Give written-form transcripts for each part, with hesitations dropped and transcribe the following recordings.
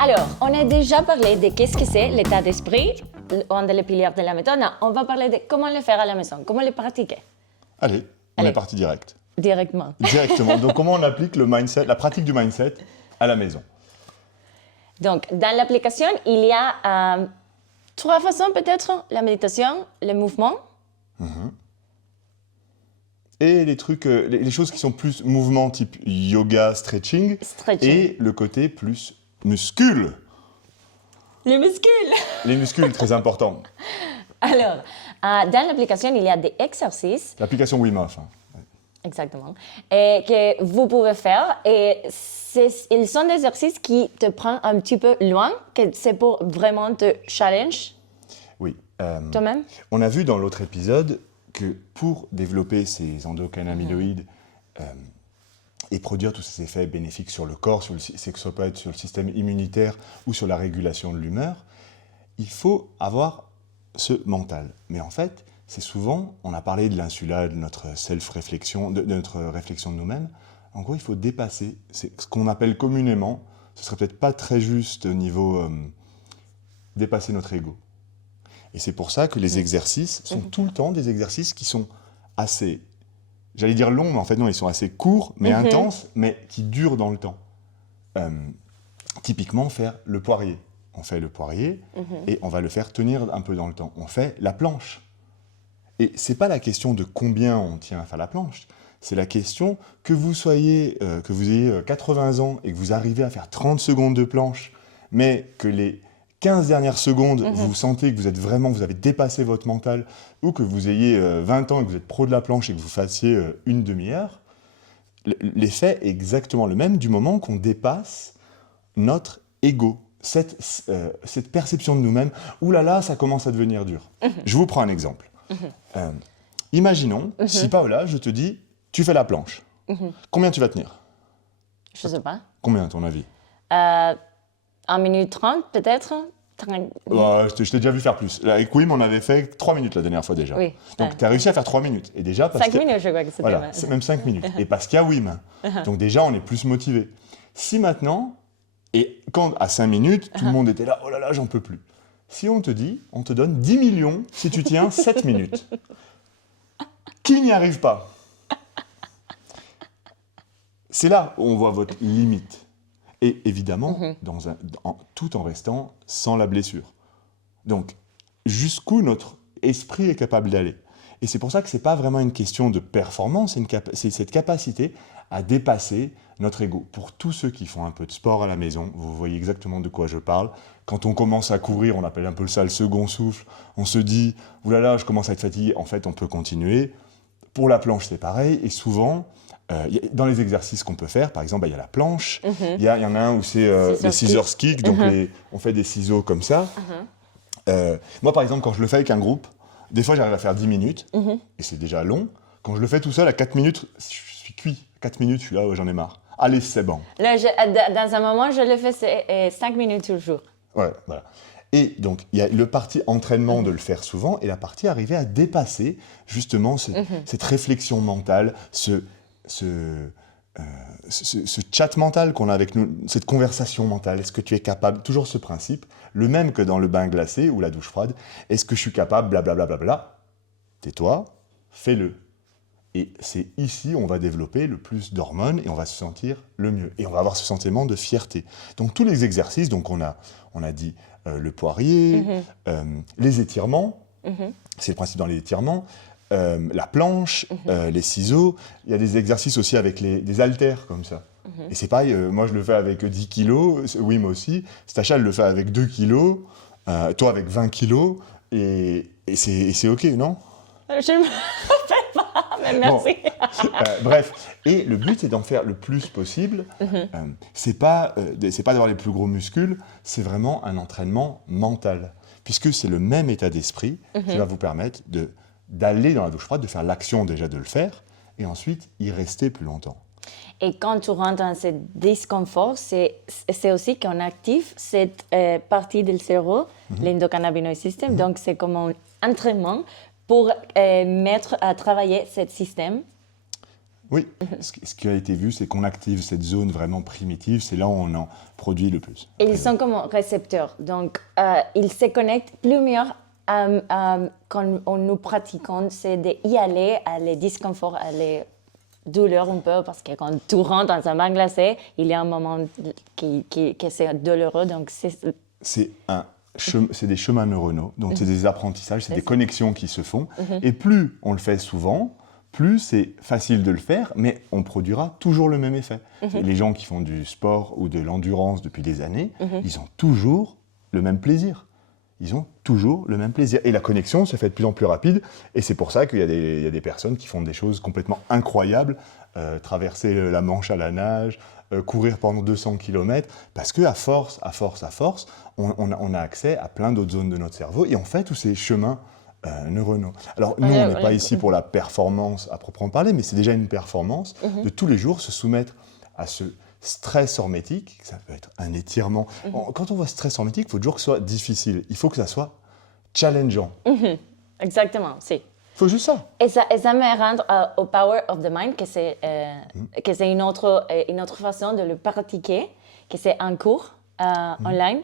Alors, on a déjà parlé de qu'est-ce que c'est l'état d'esprit, un des piliers de la méthode. Non, on va parler de comment le faire à la maison, comment le pratiquer. Allez, on est parti direct. Directement. Directement. Donc, comment on applique le mindset, la pratique du mindset à la maison? Donc, dans l'application, il y a 3 façons peut-être, la méditation, le mouvement. Et les trucs, les choses qui sont plus mouvements type yoga, stretching. Et le côté plus muscule. Les muscles. Les muscles, très important. Alors, dans l'application, il y a des exercices. L'application Wim Hof. Exactement. Et que vous pouvez faire. Et ils sont des exercices qui te prennent un petit peu loin, que c'est pour vraiment te challenge. Oui. Toi-même. On a vu dans l'autre épisode que pour développer ces endocannabinoïdes et produire tous ces effets bénéfiques sur le corps, ça peut être sur le système immunitaire ou sur la régulation de l'humeur, il faut avoir ce mental. Mais en fait, c'est souvent, on a parlé de l'insula, de notre self-réflexion, de notre réflexion de nous-mêmes. En gros, il faut dépasser ce qu'on appelle communément, ce serait peut-être pas très juste au niveau dépasser notre ego. Et c'est pour ça que les exercices sont tout le temps des exercices qui sont assez, j'allais dire longs, mais en fait non, ils sont assez courts, mais intenses, mais qui durent dans le temps. Typiquement, faire le poirier. On fait le poirier et on va le faire tenir un peu dans le temps. On fait la planche. Et c'est pas la question de combien on tient à faire la planche, c'est la question que vous ayez 80 ans et que vous arrivez à faire 30 secondes de planche, mais que les 15 dernières secondes, vous sentez que vous avez dépassé votre mental, ou que vous ayez 20 ans et que vous êtes pro de la planche et que vous fassiez une demi-heure, l'effet est exactement le même du moment qu'on dépasse notre ego, cette perception de nous-mêmes. Ouh là là, ça commence à devenir dur. Je vous prends un exemple. Imaginons, si Paola, je te dis, tu fais la planche. Combien tu vas tenir? Je ne sais pas. Combien à ton avis? 1 minute 30 peut-être. Je t'ai déjà vu faire plus. Avec Wim, on avait fait 3 minutes la dernière fois déjà. Oui. Donc, tu as réussi à faire 3 minutes. Et déjà, 5 minutes, je crois que c'était. Voilà, c'est même 5 minutes. Et parce qu'il y a Wim. Donc déjà, on est plus motivé. Si maintenant, et quand à 5 minutes, tout le monde était là, oh là là, j'en peux plus. Si on te dit, on te donne 10 millions si tu tiens 7 minutes. Qui n'y arrive pas? C'est là où on voit votre limite. Et évidemment, tout en restant sans la blessure. Donc, jusqu'où notre esprit est capable d'aller. Et c'est pour ça que ce n'est pas vraiment une question de performance, c'est cette capacité à dépasser notre ego. Pour tous ceux qui font un peu de sport à la maison, vous voyez exactement de quoi je parle. Quand on commence à courir, on appelle un peu ça le second souffle. On se dit, oulala, je commence à être fatigué. En fait, on peut continuer. Pour la planche, c'est pareil. Et souvent, dans les exercices qu'on peut faire, par exemple, il y a la planche. Il y en a un où c'est les scissors kick. Donc, on fait des ciseaux comme ça. Moi, par exemple, quand je le fais avec un groupe, des fois, j'arrive à faire 10 minutes. Et c'est déjà long. Quand je le fais tout seul, à 4 minutes, je suis cuit. 4 minutes, je suis là, j'en ai marre. Allez, c'est bon. Là, dans un moment, je le fais 5 minutes toujours. Ouais, voilà. Et donc, il y a le parti entraînement de le faire souvent et la partie arriver à dépasser justement cette réflexion mentale, ce chat mental qu'on a avec nous, cette conversation mentale. Est-ce que tu es capable, toujours ce principe, le même que dans le bain glacé ou la douche froide, est-ce que je suis capable, blablabla, bla. Tais-toi, fais-le. Et c'est ici où on va développer le plus d'hormones et on va se sentir le mieux. Et on va avoir ce sentiment de fierté. Donc tous les exercices, donc on a dit le poirier, les étirements, c'est le principe dans les étirements, la planche, les ciseaux. Il y a des exercices aussi avec des haltères comme ça. Et c'est pareil, moi je le fais avec 10 kilos, Wim aussi, Stacha le fait avec 2 kilos, toi avec 20 kilos, et c'est OK, non? Je ne me rappelle pas, mais merci. Bon, bref, et le but c'est d'en faire le plus possible. C'est pas d'avoir les plus gros muscles, c'est vraiment un entraînement mental, puisque c'est le même état d'esprit qui va vous permettre d'aller dans la douche froide, de faire l'action déjà de le faire, et ensuite y rester plus longtemps. Et quand tu rentres dans ce disconfort, c'est aussi qu'on active cette partie du cerveau, l'endocannabinoid system. Donc, c'est comme un entraînement pour mettre à travailler ce système. Oui, ce qui a été vu, c'est qu'on active cette zone vraiment primitive, c'est là où on en produit le plus. Et ils sont comme récepteurs, donc ils se connectent plus mieux quand nous pratiquons, c'est d'y aller à les disconforts, à les douleurs un peu, parce que quand tu rentres dans un bain glacé, il y a un moment que c'est douloureux, donc c'est des chemins neuronaux, donc c'est des apprentissages, c'est des ça. connexions qui se font. Et plus on le fait souvent, plus c'est facile de le faire, mais on produira toujours le même effet. Les gens qui font du sport ou de l'endurance depuis des années, ils ont toujours le même plaisir. Ils ont toujours le même plaisir. Et la connexion se fait de plus en plus rapide. Et c'est pour ça qu'il y a des personnes qui font des choses complètement incroyables, traverser la Manche à la nage, courir pendant 200 km, parce qu'à force, on a accès à plein d'autres zones de notre cerveau et on fait tous ces chemins neuronaux. Alors nous, on n'est pas ici pour la performance à proprement parler, mais c'est déjà une performance de tous les jours se soumettre à ce stress hormétique, ça peut être un étirement. Quand on voit stress hormétique, il faut toujours que ce soit difficile, il faut que ça soit challengeant. Exactement, si. Il faut juste ça. Et ça me rend au Power of the Mind, que c'est une autre façon de le pratiquer, que c'est un cours online,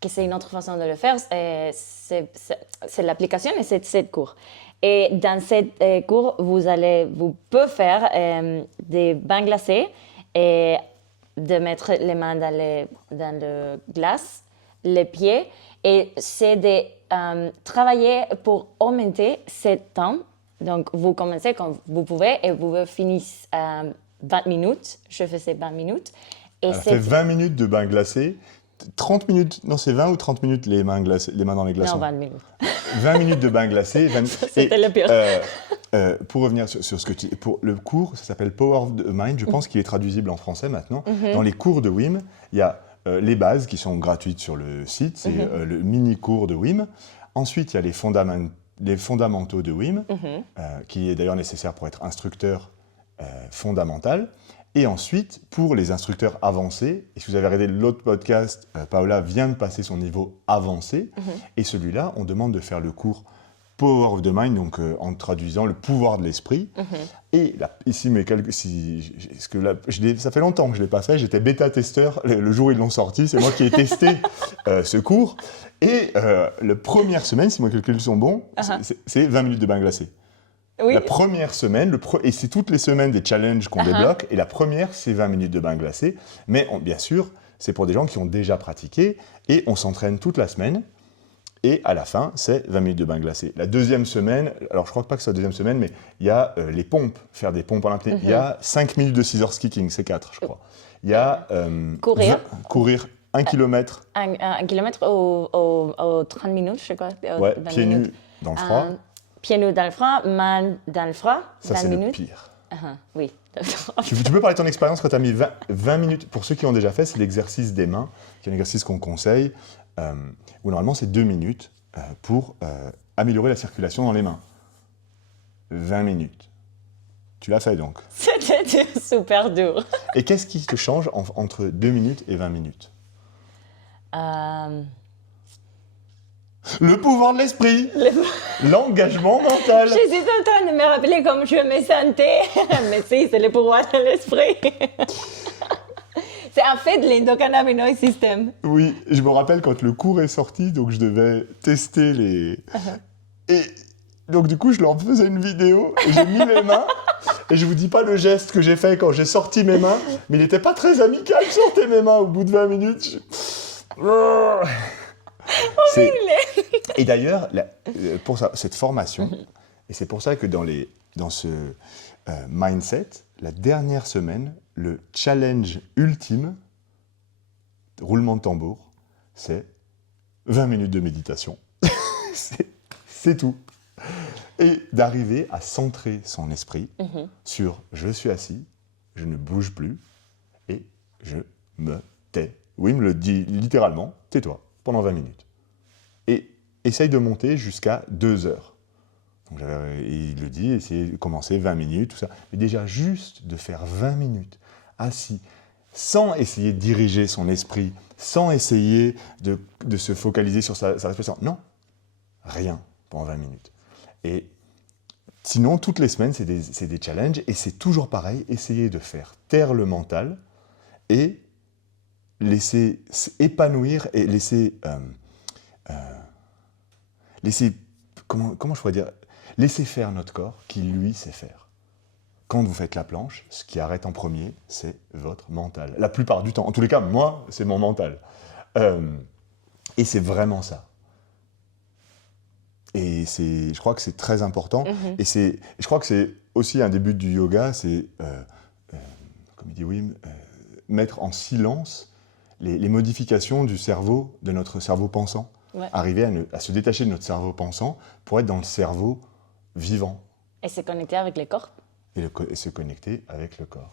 que c'est une autre façon de le faire. C'est l'application et c'est cette cours. Et dans cette cours, vous pouvez faire des bains glacés et de mettre les mains dans le glace, les pieds, et c'est de travailler pour augmenter ce temps. Donc, vous commencez quand vous pouvez et vous finissez 20 minutes. Je faisais 20 minutes. Et alors, fait 20 minutes de bain glacé, 30 minutes, non c'est 20 ou 30 minutes les mains dans les glaçons? Non, 20 minutes. 20 minutes de bain glacé. C'était le pire. Pour revenir sur ce que tu dis, pour le cours, ça s'appelle Power of the Mind, je pense qu'il est traduisible en français maintenant. Dans les cours de Wim, il y a les bases qui sont gratuites sur le site, c'est le mini-cours de Wim. Ensuite, il y a les fondamentaux de Wim, qui est d'ailleurs nécessaire pour être instructeur fondamental. Et ensuite, pour les instructeurs avancés, et si vous avez regardé l'autre podcast, Paola vient de passer son niveau avancé, et celui-là, on demande de faire le cours Power of the Mind, donc en traduisant le pouvoir de l'esprit. Et là, ici, ça fait longtemps que je ne l'ai pas fait, j'étais bêta-testeur le jour où ils l'ont sorti, c'est moi qui ai testé ce cours. Et la première semaine, si mes calculs sont bons, c'est 20 minutes de bain glacé. Oui. La première semaine, et c'est toutes les semaines des challenges qu'on débloque, et la première, c'est 20 minutes de bain glacé. Mais bien sûr, c'est pour des gens qui ont déjà pratiqué, et on s'entraîne toute la semaine. Et à la fin, c'est 20 minutes de bain glacé. La deuxième semaine, alors je crois pas que c'est la deuxième semaine, mais il y a les pompes, faire des pompes olympiques. Il y a 5 minutes de scissors kicking, c'est 4, je crois. Il y a courir 1 km. 1 kilomètre aux 30 minutes, je crois. Ouais, pieds nus dans le froid. Pieds nus dans le froid, main dans le froid, ça, 20 c'est minutes. le pire. Oui. Tu peux parler de ton expérience quand tu as mis 20 minutes. Pour ceux qui ont déjà fait, c'est l'exercice des mains, qui est un exercice qu'on conseille, où normalement c'est 2 minutes pour améliorer la circulation dans les mains. 20 minutes. Tu l'as fait donc. C'était super dur. Et qu'est-ce qui te change entre 2 minutes et 20 minutes? Le pouvoir de l'esprit, l'engagement mental. Je suis en train de me rappeler comment je me sentais. Mais si, c'est le pouvoir de l'esprit. C'est en fait l'endocannabinoïde system. Oui, je me rappelle quand le cours est sorti, donc je devais tester les... Et donc du coup, je leur faisais une vidéo, et j'ai mis mes mains, et je vous dis pas le geste que j'ai fait quand j'ai sorti mes mains, mais il n'était pas très amical, je sortais mes mains au bout de 20 minutes. Et d'ailleurs, pour cette formation, et c'est pour ça que dans ce mindset, la dernière semaine, le challenge ultime, roulement de tambour, c'est 20 minutes de méditation. c'est tout. Et d'arriver à centrer son esprit sur « je suis assis, je ne bouge plus et je me tais ». Oui, il me le dit littéralement, tais-toi, pendant 20 minutes. Et essaye de monter jusqu'à 2 heures. Donc, il le dit, essayez de commencer 20 minutes, tout ça. Mais déjà, juste de faire 20 minutes assis, sans essayer de diriger son esprit, sans essayer de se focaliser sur sa respiration. Non, rien pendant 20 minutes. Et Sinon, toutes les semaines, c'est des challenges et c'est toujours pareil, essayer de faire taire le mental et laisser épanouir et laisser comment je pourrais dire, laisser faire notre corps qui, lui, sait faire. Quand vous faites la planche, ce qui arrête en premier, c'est votre mental. La plupart du temps. En tous les cas, moi, c'est mon mental. Et c'est vraiment ça. Et je crois que c'est très important. Et je crois que c'est aussi un des buts du yoga, c'est, comme il dit Wim, mettre en silence les modifications du cerveau, de notre cerveau pensant. Ouais. Arriver à se détacher de notre cerveau pensant pour être dans le cerveau vivant. Et se connecter avec le corps. Et se connecter avec le corps.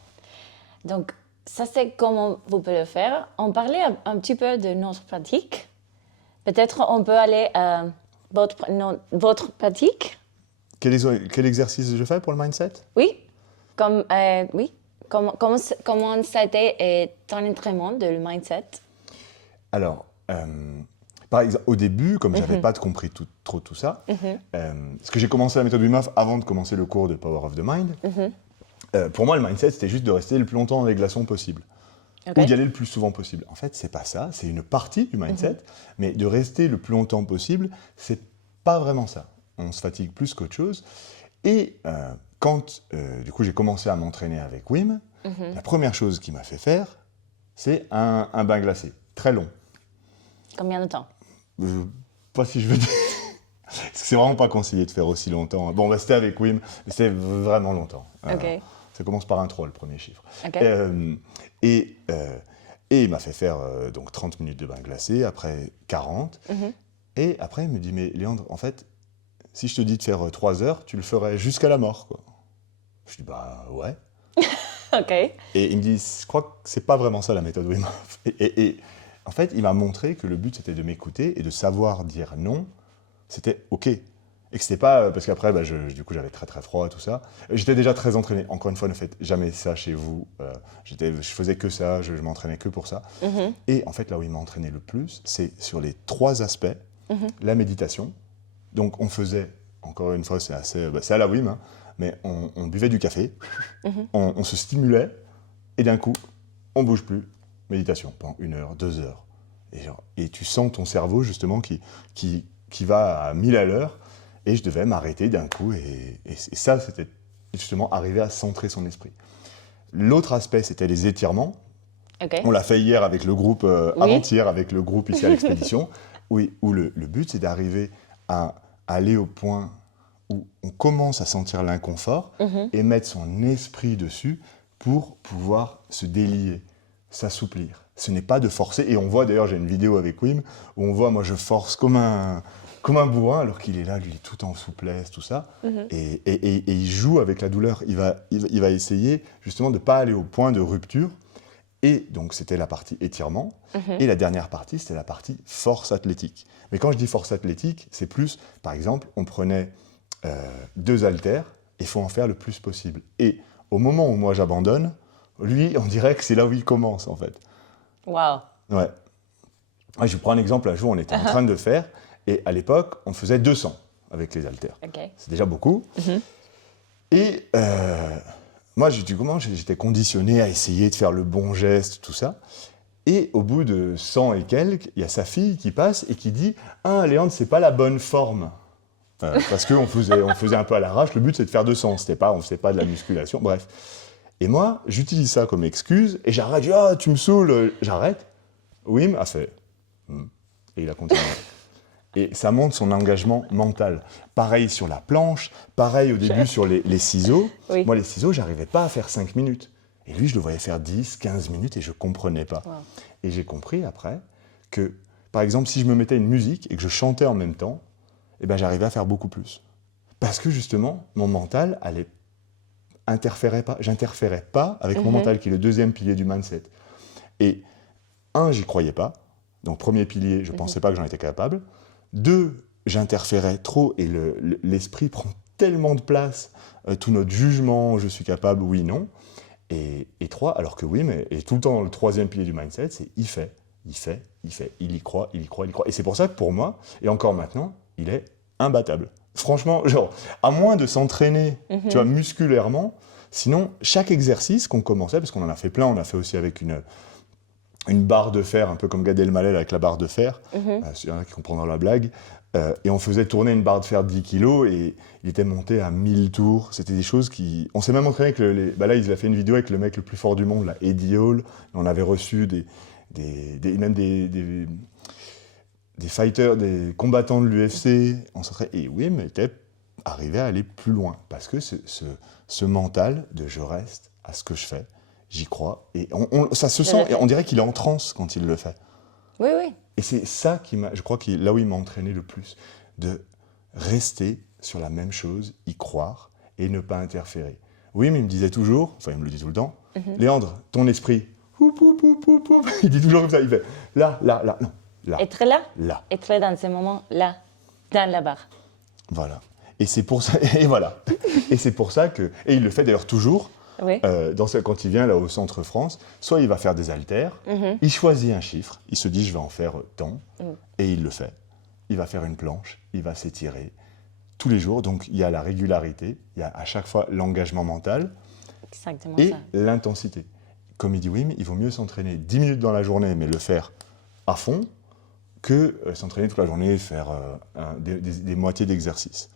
Donc, ça, c'est comment vous pouvez le faire. On parlait un petit peu de notre pratique. Peut-être on peut aller à votre pratique. Quel exercice je fais pour le mindset? Oui. Oui. Comment ça a été ton entraînement de le mindset? Alors, par exemple, au début, comme je n'avais pas compris trop tout ça, parce que j'ai commencé la méthode Wim Hof avant de commencer le cours de Power of the Mind, pour moi, le mindset, c'était juste de rester le plus longtemps dans les glaçons possible. Ou d'y aller le plus souvent possible. En fait, c'est pas ça, c'est une partie du mindset, mais de rester le plus longtemps possible, c'est pas vraiment ça. On se fatigue plus qu'autre chose. Et quand, du coup, j'ai commencé à m'entraîner avec Wim, la première chose qu'il m'a fait faire, c'est un bain glacé, très long. Combien de temps? Pas si je veux dire. C'est vraiment pas conseillé de faire aussi longtemps. Bon, c'était avec Wim, mais c'était vraiment longtemps. Ça commence par un 3, le premier chiffre. Et il m'a fait faire donc 30 minutes de bain glacé, après 40. Et après, il me dit, mais Léandre, en fait, si je te dis de faire 3 heures, tu le ferais jusqu'à la mort, quoi. Je dis, bah ouais. Et il me dit, je crois que c'est pas vraiment ça la méthode Wim Hof. Et en fait, il m'a montré que le but, c'était de m'écouter et de savoir dire non. C'était OK. Et que c'était pas... Parce qu'après, du coup, j'avais très très froid, tout ça. J'étais déjà très entraîné. Encore une fois, ne faites jamais ça chez vous. Je faisais que ça, je m'entraînais que pour ça. Et en fait, là où il m'a entraîné le plus, c'est sur les 3 aspects. La méditation. Donc, on faisait, encore une fois, c'est à la Wim, hein, mais on buvait du café, on se stimulait, et d'un coup, on bouge plus. Méditation pendant 1 heure, 2 heures. Et tu sens ton cerveau, justement, qui va à 1000 à l'heure. Et je devais m'arrêter d'un coup. Et ça, c'était justement arriver à centrer son esprit. L'autre aspect, c'était les étirements. On l'a fait hier avec le groupe, avant-hier avec le groupe ici à l'Expédition, où le but, c'est d'arriver à aller au point où on commence à sentir l'inconfort et mettre son esprit dessus pour pouvoir se délier, s'assouplir. Ce n'est pas de forcer. Et on voit, d'ailleurs, j'ai une vidéo avec Wim, où on voit, moi, je force comme un bourrin, alors qu'il est là, lui, il est tout en souplesse, tout ça. Et il joue avec la douleur. Il va essayer, justement, de ne pas aller au point de rupture. Et donc, c'était la partie étirement. Et la dernière partie, c'était la partie force athlétique. Mais quand je dis force athlétique, c'est plus, par exemple, on prenait 2 haltères, il faut en faire le plus possible. Et au moment où moi, j'abandonne, lui, on dirait que c'est là où il commence, en fait. Wow. Ouais. Je prends un exemple, un jour, on était en train de faire, et à l'époque, on faisait 200 avec les haltères. C'est déjà beaucoup. Et moi, j'étais conditionné à essayer de faire le bon geste, tout ça. Et au bout de 100 et quelques, il y a sa fille qui passe et qui dit « Ah, Léandre, c'est pas la bonne forme. » Parce qu'on faisait un peu à l'arrache. Le but, c'est de faire 200. On ne faisait pas de la musculation, bref. Et moi, j'utilise ça comme excuse et j'arrête. Je dis « Ah, tu me saoules. » J'arrête. Wim a fait « Et il a continué. Et ça montre son engagement mental. Pareil sur la planche, pareil au début sur les ciseaux. Moi, les ciseaux, j'arrivais pas à faire 5 minutes. Et lui, je le voyais faire 10, 15 minutes et je comprenais pas. Et j'ai compris après que, par exemple, si je me mettais une musique et que je chantais en même temps, eh ben, j'arrivais à faire beaucoup plus. Parce que justement, mon mental j'interférais pas avec mon mental, qui est le deuxième pilier du mindset. Et j'y croyais pas. Donc, premier pilier, je pensais pas que j'en étais capable. 2, j'interférais trop et l'esprit prend tellement de place, tout notre jugement, je suis capable, oui, non. Et 3, alors que oui, mais et tout le temps dans le 3e pilier du mindset, c'est il fait, il y croit. Et c'est pour ça que pour moi, et encore maintenant, il est imbattable. Franchement, genre, à moins de s'entraîner, tu vois, musculairement, sinon, chaque exercice qu'on commençait, parce qu'on en a fait plein, on a fait aussi avec une barre de fer, un peu comme Gad Elmaleh avec la barre de fer, il y en a qui comprendront la blague, et on faisait tourner une barre de fer de 10 kilos, et il était monté à 1000 tours, c'était des choses qui... On s'est même entraîné avec là, il a fait une vidéo avec le mec le plus fort du monde, là, Eddie Hall, on avait reçu même des fighters, des combattants de l'UFC, et Wim était arrivé à aller plus loin, parce que ce mental de je reste à ce que je fais, j'y crois, et ça se sent, et on dirait qu'il est en transe quand il le fait. Oui, oui. Et c'est ça je crois, là où il m'a entraîné le plus, de rester sur la même chose, y croire, et ne pas interférer. Oui, mais il me disait toujours, enfin il me le dit tout le temps, Léandre, ton esprit, il dit toujours comme ça, il fait là, non, là. Être là, là. Être dans ce moment-là, dans la barre. Voilà. Et c'est pour ça, et voilà. Et c'est pour ça que, et il le fait d'ailleurs toujours, Oui. Quand il vient là au Centre France, soit il va faire des haltères, il choisit un chiffre, il se dit je vais en faire tant, et il le fait. Il va faire une planche, il va s'étirer tous les jours, donc il y a la régularité, il y a à chaque fois l'engagement mental Exactement et ça. l'intensité. Comme il dit Wim, il vaut mieux s'entraîner 10 minutes dans la journée, mais le faire à fond, que s'entraîner toute la journée et faire des moitiés d'exercice.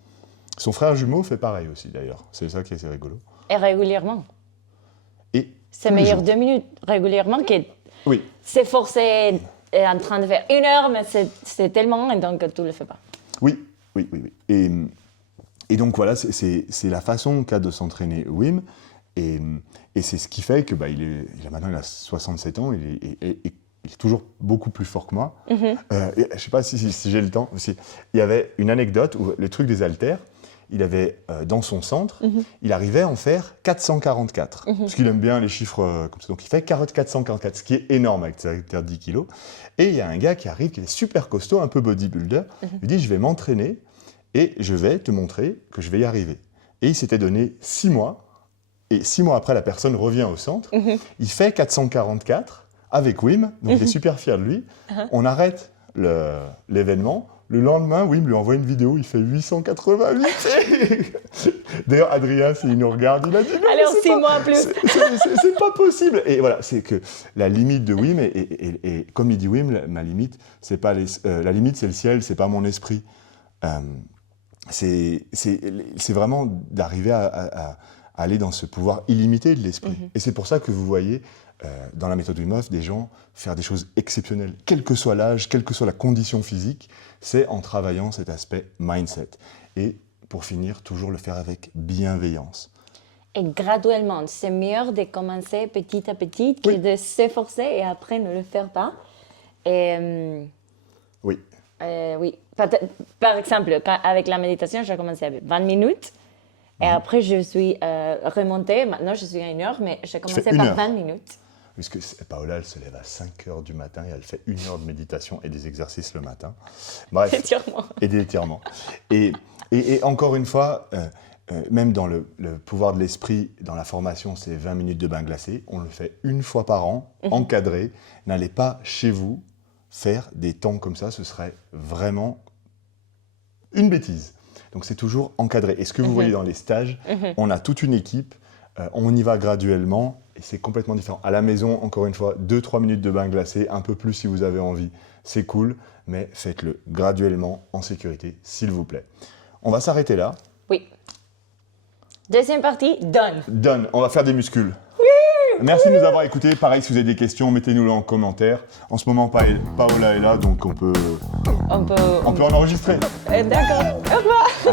Son frère jumeau fait pareil aussi d'ailleurs, c'est ça qui est assez rigolo. Et régulièrement. Et C'est tous les meilleur jours. 2 minutes régulièrement que Oui, s'efforcer en train de faire 1 heure, mais c'est tellement, et donc tu ne le fais pas. oui. Et donc voilà, c'est la façon qu'a de s'entraîner Wim, et c'est ce qui fait que maintenant il a 67 ans, il est toujours beaucoup plus fort que moi. Je ne sais pas si j'ai le temps aussi. Il y avait une anecdote où le truc des haltères, il avait dans son centre, il arrivait à en faire 444, parce qu'il aime bien les chiffres comme ça. Donc il fait 444, ce qui est énorme avec ses haltères de 10 kilos. Et il y a un gars qui arrive, qui est super costaud, un peu bodybuilder, il lui dit je vais m'entraîner et je vais te montrer que je vais y arriver. Et il s'était donné 6 mois, et 6 mois après la personne revient au centre, il fait 444 avec Wim, donc il est super fier de lui. On arrête l'événement. Le lendemain, Wim lui envoie une vidéo, il fait 888. D'ailleurs, Adrien, s'il nous regarde, il a dit non, Alors 6 mois plus. c'est pas possible. Et voilà, c'est que la limite de Wim, et comme il dit Wim, ma limite, c'est pas la limite, c'est le ciel, c'est pas mon esprit. C'est vraiment d'arriver à aller dans ce pouvoir illimité de l'esprit. Et c'est pour ça que vous voyez dans la méthode Wim Hof des gens faire des choses exceptionnelles, quel que soit l'âge, quelle que soit la condition physique, c'est en travaillant cet aspect mindset. Et pour finir, toujours le faire avec bienveillance. Et graduellement, c'est mieux de commencer petit à petit que de s'efforcer et après ne le faire pas. Et, Oui. oui. Par exemple, avec la méditation, j'ai commencé avec 20 minutes. Et après, je suis remontée. Maintenant, je suis à 1 heure, mais j'ai commencé par 20 minutes. Puisque Paola, elle se lève à 5 heures du matin et elle fait 1 heure de méditation et des exercices le matin. Bref. Étirement. Et des étirements. Et encore une fois, même dans le pouvoir de l'esprit, dans la formation, c'est 20 minutes de bain glacé. On le fait 1 fois par an, encadré. N'allez pas chez vous faire des temps comme ça. Ce serait vraiment une bêtise. Donc c'est toujours encadré. Et ce que vous voyez dans les stages, on a toute une équipe. On y va graduellement et c'est complètement différent. À la maison, encore une fois, 2-3 minutes de bain glacé, un peu plus si vous avez envie, c'est cool, mais faites-le graduellement, en sécurité, s'il vous plaît. On va s'arrêter là. Oui. Deuxième partie, done. Done, on va faire des muscules. Merci de nous avoir écoutés. Pareil, si vous avez des questions, mettez-nous-les en commentaire. En ce moment, Paola est là, donc on peut en enregistrer. D'accord, au revoir. Allez.